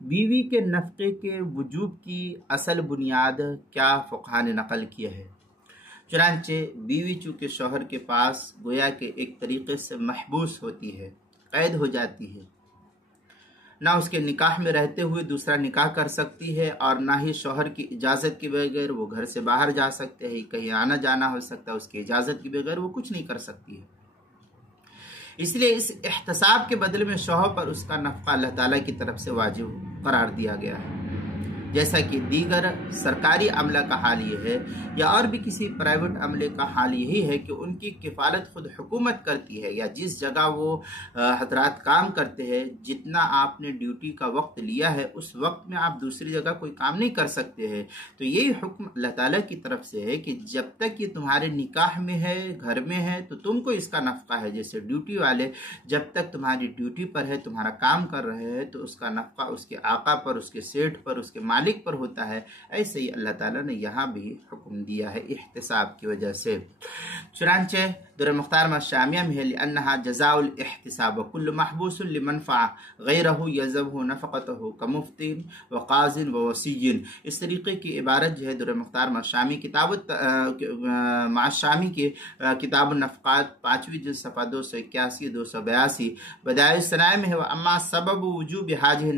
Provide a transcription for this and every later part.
बीवी के नफ़क़े के वजूब की असल बुनियाद क्या फ़ुक़हा ने नक़ल किया है। चुनांचे बीवी चूँकि शौहर के पास गोया के एक तरीक़े से महबूस होती है, क़ैद हो जाती है, ना उसके निकाह में रहते हुए दूसरा निकाह कर सकती है और ना ही शौहर की इजाज़त के बगैर वो घर से बाहर जा सकते हैं, कहीं आना जाना हो सकता है, उसकी इजाज़त के बगैर वो कुछ नहीं कर सकती है। इसलिए इस एहतसाब के बदले में शौहर पर उसका नफ़क़ा अल्लाह ताला की तरफ से वाजिब करार दिया गया है। जैसा कि दीगर सरकारी अमला का हाल ये है या और भी किसी प्राइवेट अमले का हाल यही है कि उनकी किफ़ालत खुद हुकूमत करती है, या जिस जगह वो हजरात काम करते हैं, जितना आपने ड्यूटी का वक्त लिया है उस वक्त में आप दूसरी जगह कोई काम नहीं कर सकते हैं। तो यही हुक्म अल्लाह ताला की तरफ से है कि जब तक ये तुम्हारे निकाह में है, घर में है, तो तुमको इसका नफ़क़ा है। जैसे ड्यूटी वाले जब तक तुम्हारी ड्यूटी पर है, तुम्हारा काम कर रहे हैं, तो उसका नफ़क़ा उसके आका पर, उसके सेठ पर, उसके मालिक पर होता है। ऐसे ही अल्लाह ताला ने यहाँ भी हुक्म दिया है एहतिसाब की वजह से। चुनांचे दुर मुख्तार शामिया में है लिअन्नहा जज़ाउल एहतिसाब व कुल्लु महबूसुन लिमनफ़अ गैरहु यज़बहु नफ़क़तहु कमुफ्तिन व क़ाज़िन व वसीय्यिन। इस तरीके की इबारत जो है दुर मुख्तार शामी शामी के किताब नफ़क़ात 5वीं जुज़ सफ़ा 281 282 बदाइउ सनाए में है। व अम्मा सबब वजूब हाज़िहि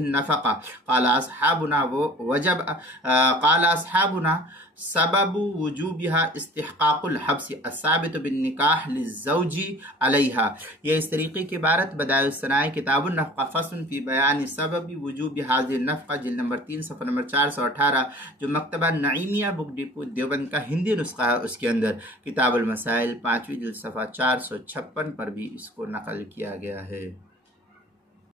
नफ़क़ा क़ाल अस्हाबुना वजब क़ाल अस्हाबुना सबबु वजूबिहा इस्तिहक़ाक़ुल हब्स अस्साबित बिन निकाह लिज़्ज़ौजी अलैहा। ये इस तरीके की इबारत बदाइउ सनाए किताबुन नफ़क़ा फ़स्लुन फ़ी बयान सबबि वजूबि हाज़िहि नफ़क़ा जिल्द नंबर 3 सफ़ा नंबर 418 जो मकतबा नईमिया बुक डिपो देवबंद का हिंदी नुस्खा है, उसके अंदर किताबुल मसाइल 5वीं जिल्द सफ़ा 456 पर भी इसको नकल किया गया है।